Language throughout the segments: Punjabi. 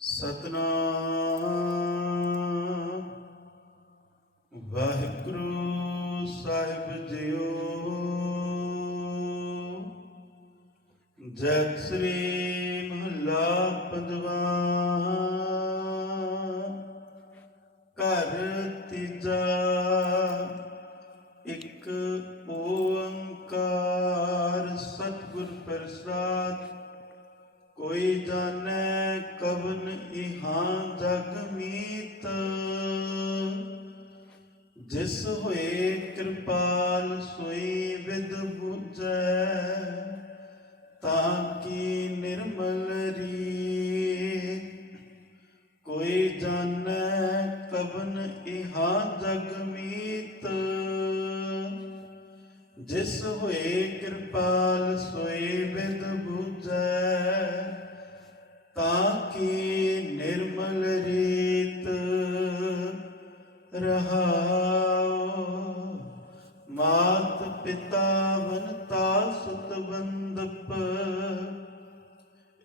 ਸਤਨਾਮ। ਵਾਹਿਗੁਰੂ ਸਾਹਿਬ ਜੀਓ ਜੈ ਸ੍ਰੀ ਮਹਲਾ ਪੰਜਵਾ ਘਰ ਤੀਜਾ, ਇੱਕ ਓੰਕਾਰ। ਸਤਿਗੁਰ ਪ੍ਰਸਾਦ, ਕੋਈ ਜਾਣੈ ਕਵਨ ਇਹਾਂ ਜਗ ਮੀਤ। ਜਿਸ ਹੋਏ ਕਿਰਪਾਲ ਸੋਈ ਵਿਦ ਬੁਝੈ, ਤਾਂ ਕੀ ਨਿਰਮਲ ਰੀਤ। ਕੋਈ ਜਾਣੈ ਕਵਨ ਇਹਾਂ ਜਗ ਮੀਤ। ਜਿਸ ਹੋਏ ਕਿਰਪਾਲ ਸੋਏ ਵਿਦ ਰਹਾਉ। ਮਾਤ ਪਿਤਾ ਵਨਤਾ ਸੁਤ ਬੰਦਪ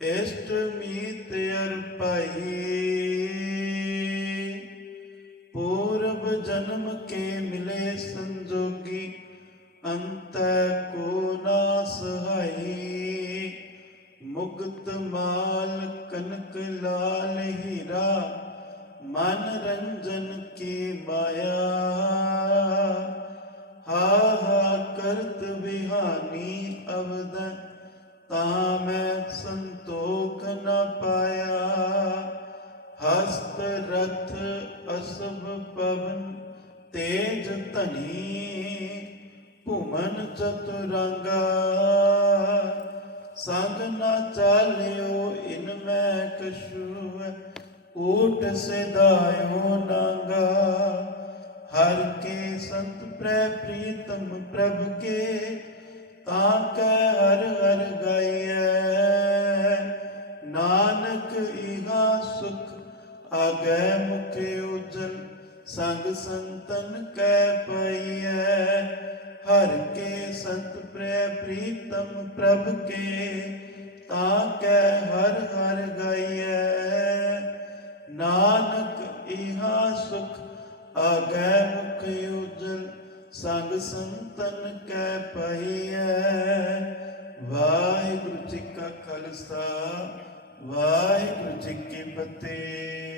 ਇਸ਼ਟ ਮੀਤ ਅਰ ਭਾਈ ਪੂਰਬ ਜਨਮ ਕੇ ਮਿਲੇ ਸੰਜੋਗੀ, ਅੰਤ ਕੋ ਨਾ ਸਹਾਈ। ਮੁਕਤ ਮਾਲ ਕਨਕ ਲਾਲ ਹੀਰਾ, ਮਨ ਰੰਜਨ ਹਾਨੀ ਬਿਹਾਨੀ ਅਵਦ, ਤਾਂ ਮੈਂ ਸੰਤੋਖ ਨ ਪਾਇਆ। ਹਸਤ ਰਥ ਅਸਭ ਪਵਨ, ਤੇਜ ਧਨੀ ਭੂਮਨ ਚਤੁਰੰਗਾ। ਸੰਗ ਨਾ ਚਾਲਿਓ ਇਨ ਮੈਂ ਕਛੂ ਊਟ ਸਿਧਾਇਓ ਨਾਗਾ। ਹਰ ਕੇ ਸੰਤ ਪ੍ਰੈ ਪ੍ਰੀਤਮ ਪ੍ਰਭ ਕੇ ਤਾਂ ਕੈ ਹਰ ਹਰ ਗਾਈਐ, ਨਾਨਕ ਇਹਾ ਸੁਖ, ਆਗੈ ਮੁਖ ਉਜਲ, ਸੰਗ ਸੰਤਨ ਕੈ ਪਈਐ। ਹਰ ਕੇ ਸੰਤ ਪ੍ਰੈ ਪ੍ਰੀਤਮ ਪ੍ਰਭ ਕੇ ਤਾਂ ਕੈ ਹਰ ਹਰ ਗਾਈਐ। ਨਾਨਕ ਇਹਾ ਸੁਖ, ਆਗੈ ਮੁਖ ਸੰਗ ਸੰਤਨ ਕੈ ਪਈਐ ਵਾਹਿਗੁਰੂ ਜੀ ਕਾ ਖਾਲਸਾ ਵਾਹਿਗੁਰੂ ਜੀ ਕੀ ਫਤਿਹ।